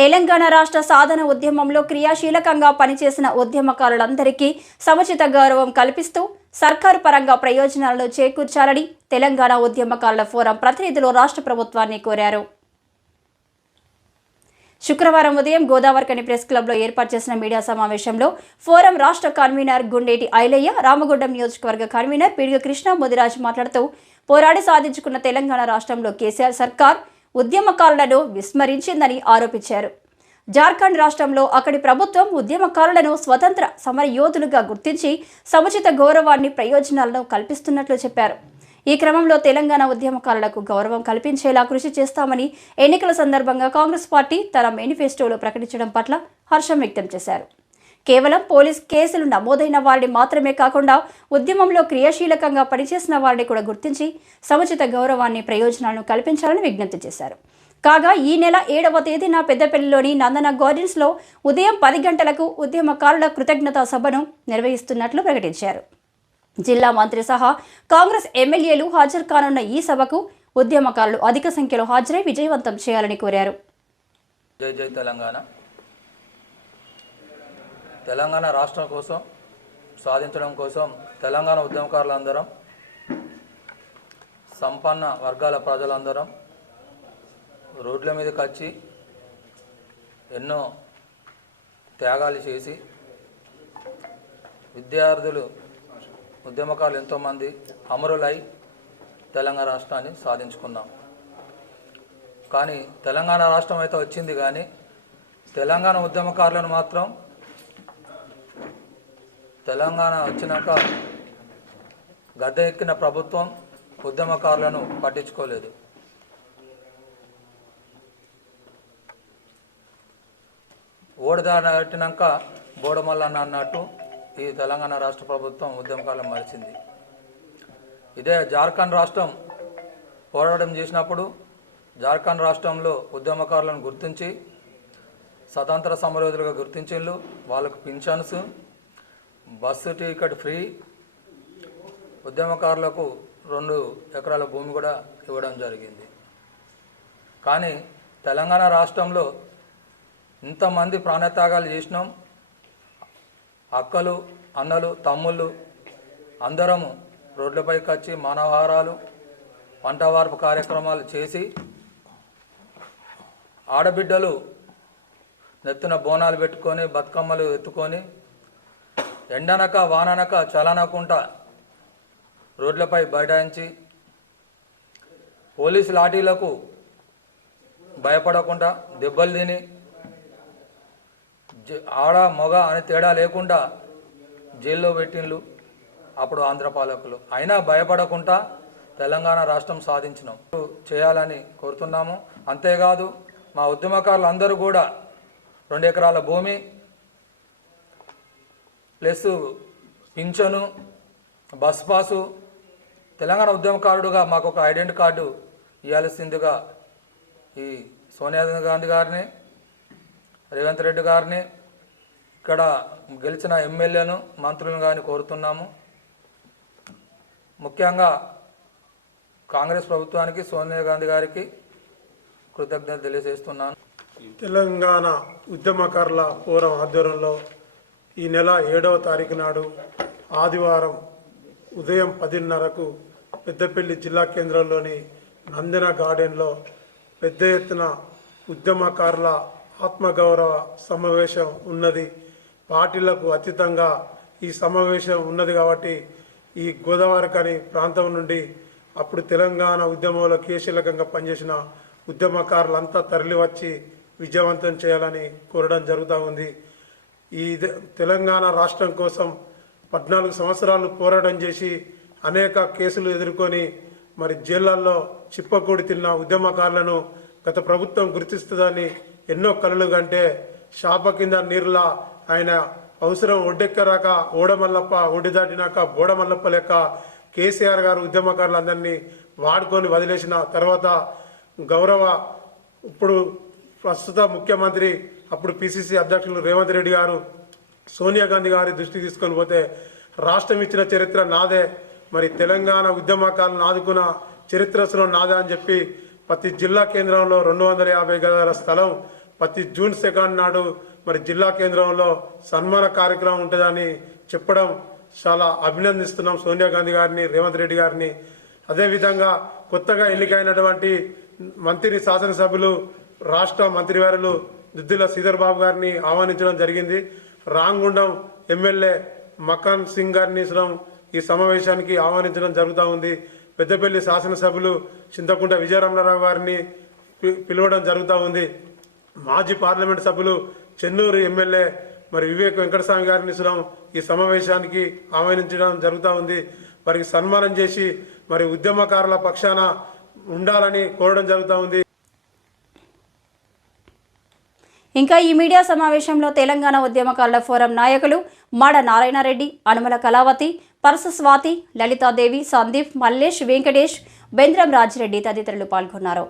తెలంగాణ రాష్ట్ర సాధన ఉద్యమంలో క్రియాశీలకంగా పనిచేసిన ఉద్యమకారులందరికీ సముచిత గౌరవం కల్పిస్తూ సర్కారు పరంగా ప్రయోజనాలను చేకూర్చాలని తెలంగాణ ఉద్యమకారుల ఫోరం ప్రతినిధులు రాష్ట్ర ప్రభుత్వాన్ని కోరారు. శుక్రవారం ఉదయం గోదావరికని ప్రెస్ క్లబ్లో ఏర్పాటు చేసిన మీడియా సమావేశంలో ఫోరం రాష్ట్ర కన్వీనర్ గుండేటి ఐలయ్య, రామగుండం నియోజకవర్గ కన్వీనర్ పిడిగ కృష్ణ ముదిరాజ్ మాట్లాడుతూ పోరాడి సాధించుకున్న తెలంగాణ రాష్ట్రంలో కేసీఆర్ సర్కార్ ఉద్యమకారులను విస్మరించిందని ఆరోపించారు. జార్ఖండ్ రాష్ట్రంలో అక్కడి ప్రభుత్వం ఉద్యమకారులను స్వతంత్ర సమరయోధులుగా గుర్తించి సముచిత గౌరవాన్ని, ప్రయోజనాలను కల్పిస్తున్నట్లు చెప్పారు. ఈ క్రమంలో తెలంగాణ ఉద్యమకారులకు గౌరవం కల్పించేలా కృషి చేస్తామని ఎన్నికల సందర్భంగా కాంగ్రెస్ పార్టీ తన మేనిఫెస్టోలో ప్రకటించడం పట్ల హర్షం వ్యక్తం చేశారు. కేవలం పోలీస్ కేసులు నమోదైన వారిని మాత్రమే కాకుండా ఉద్యమంలో క్రియాశీలకంగా పనిచేసిన వారిని కూడా గుర్తించి సముచిత గౌరవాన్ని, ప్రయోజనాలను కల్పించాలని విజ్ఞప్తి చేశారు. కాగా ఈ నెల 7వ తేదీన పెద్దపల్లిలోని నందన గార్డెన్స్లో ఉదయం 10 గంటలకు ఉద్యమకారుల కృతజ్ఞతా సభను నిర్వహిస్తున్నట్లు ప్రకటించారు. జిల్లా మంత్రి సహా కాంగ్రెస్ ఎమ్మెల్యేలు హాజరు కానున్న ఈ సభకు ఉద్యమకారులు అధిక సంఖ్యలో హాజరై విజయవంతం చేయాలని కోరారు. జై జై తెలంగాణ. తెలంగాణ రాష్ట్రం కోసం సాధించడం కోసం తెలంగాణ ఉద్యమకారులందరం, సంపన్న వర్గాల ప్రజలందరం రోడ్ల మీదకి వచ్చి ఎన్నో త్యాగాలు చేసి విద్యార్థులు, ఉద్యమకారులు ఎంతోమంది అమరులై తెలంగాణ రాష్ట్రాన్ని సాధించుకున్నాం. కానీ తెలంగాణ రాష్ట్రం అయితే వచ్చింది, కానీ తెలంగాణ ఉద్యమకారులను మాత్రం తెలంగాణ వచ్చినాక గద్దె ఎక్కిన ప్రభుత్వం ఉద్యమకారులను పట్టించుకోలేదు. ఓడిదారిన కట్టినాక బోడమల్లన్న అన్నట్టు ఈ తెలంగాణ రాష్ట్ర ప్రభుత్వం ఉద్యమకాలం మరిచింది. ఇదే జార్ఖండ్ రాష్ట్రం పోరాటం చేసినప్పుడు జార్ఖండ్ రాష్ట్రంలో ఉద్యమకారులను గుర్తించి స్వతంత్ర సమరయోధులుగా గుర్తించిండ్రు. వాళ్ళకు పింఛన్స్, బస్సు టికెట్ ఫ్రీ, ఉద్యమకారులకు 2 ఎకరాల భూమి కూడా ఇవ్వడం జరిగింది. కానీ తెలంగాణ రాష్ట్రంలో ఇంతమంది ప్రాణత్యాగాలు చేసినాం. అక్కలు, అన్నలు, తమ్ముళ్ళు అందరము రోడ్లపైకి వచ్చి మానవహారాలు, పంటవార్పు కార్యక్రమాలు చేసి ఆడబిడ్డలు నెత్తున బోనాలు పెట్టుకొని బతుకమ్మలు ఎత్తుకొని ఎండనక వాననక చలనకుండా రోడ్లపై బైఠాయించి పోలీసు లాఠీలకు భయపడకుండా దెబ్బలు తిని ఆడ మగ అని తేడా లేకుండా జైల్లో పెట్టిండ్రు అప్పుడు ఆంధ్ర పాలకులు. అయినా భయపడకుండా తెలంగాణ రాష్ట్రం సాధించినాం చేయాలని కోరుతున్నాము. అంతేకాదు మా ఉద్యమకారులు అందరూ కూడా 2 ఎకరాల భూమి ప్లస్ పింఛను, బస్ పాసు, తెలంగాణ ఉద్యమకారుడుగా మాకు ఒక ఐడెంటిటీ కార్డు ఇవ్వాల్సిందిగా ఈ సోనియా గాంధీ గారిని, రేవంత్ రెడ్డి గారిని, ఇక్కడ గెలిచిన ఎమ్మెల్యేను, మంత్రులను కానీ కోరుతున్నాము. ముఖ్యంగా కాంగ్రెస్ ప్రభుత్వానికి, సోనియా గాంధీ గారికి కృతజ్ఞతలు తెలియజేస్తున్నాను. తెలంగాణ ఉద్యమకారుల ఫోరం ఆధ్వర్యంలో ఈ నెల 7వ తారీఖు నాడు ఆదివారం ఉదయం 10:30కు పెద్దపల్లి జిల్లా కేంద్రంలోని నందన గార్డెన్లో పెద్ద ఎత్తున ఉద్యమకారుల ఆత్మగౌరవ సమావేశం ఉన్నది. పార్టీలకు అతీతంగా ఈ సమావేశం ఉన్నది కాబట్టి ఈ గోదావరికని ప్రాంతం నుండి అప్పుడు తెలంగాణ ఉద్యమంలో క్రియాశీలకంగా పనిచేసిన ఉద్యమకారులంతా తరలివచ్చి విజయవంతం చేయాలని కోరడం జరుగుతూ ఉంది. ఈ తెలంగాణ రాష్ట్రం కోసం 14 సంవత్సరాలు పోరాటం చేసి అనేక కేసులు ఎదుర్కొని మరి జైళ్ళల్లో చిప్పకూడి తిన్న ఉద్యమకారులను గత ప్రభుత్వం గుర్తిస్తుందని ఎన్నో కలలు కంటే శాప కింద నీరులా ఆయన అవసరం ఒడ్డెక్కరాక ఓడమల్లప్ప, ఒడ్డు దాటినాక బోడమల్లప్ప లెక్క కేసీఆర్ గారు ఉద్యమకారులందరినీ వాడుకొని వదిలేసిన తర్వాత గౌరవ ఇప్పుడు ప్రస్తుత ముఖ్యమంత్రి, అప్పుడు పిసిసి అధ్యక్షులు రేవంత్ రెడ్డి గారు సోనియా గాంధీ గారి దృష్టికి తీసుకొని పోతే రాష్ట్రం ఇచ్చిన చరిత్ర నాదే, మరి తెలంగాణ ఉద్యమకారులను ఆదుకున్న చరిత్రలో నాదే అని చెప్పి ప్రతి జిల్లా కేంద్రంలో 250 గజాల స్థలం ప్రతి జూన్ 2 నాడు మరి జిల్లా కేంద్రంలో సన్మాన కార్యక్రమం ఉంటుందని చెప్పడం చాలా అభినందిస్తున్నాం సోనియా గాంధీ గారిని, రేవంత్ రెడ్డి గారిని. అదేవిధంగా కొత్తగా ఎన్నికైనటువంటి మంత్రి శాసనసభ్యులు రాష్ట్ర మంత్రివర్యులు దుద్దిల శ్రీధర్ బాబు గారిని ఆహ్వానించడం జరిగింది. రాంగుండం ఎమ్మెల్యే మకాన్ సింగ్ గారిని ఈ సమావేశానికి ఆహ్వానించడం జరుగుతూ ఉంది. పెద్దపల్లి శాసనసభ్యులు చింతకుంట విజయరమణారావు గారిని పిలవడం జరుగుతూ ఉంది. మాజీ పార్లమెంట్ సభ్యులు చెన్నూరు ఎమ్మెల్యే మరి వివేక్ వెంకటస్వామి గారిని ఈ సమావేశానికి ఆహ్వానించడం జరుగుతూ ఉంది. వారికి సన్మానం చేసి మరి ఉద్యమకారుల పక్షాన ఉండాలని కోరడం జరుగుతూ ఉంది. ఇంకా ఈ మీడియా సమావేశంలో తెలంగాణ ఉద్యమకారుల ఫోరం నాయకులు మాడ నారాయణరెడ్డి, అనుమల కళావతి, పరస స్వాతి, లలితాదేవి, సందీప్, మల్లేష్, వెంకటేష్, బెంద్రం రాజిరెడ్డి తదితరులు పాల్గొన్నారు.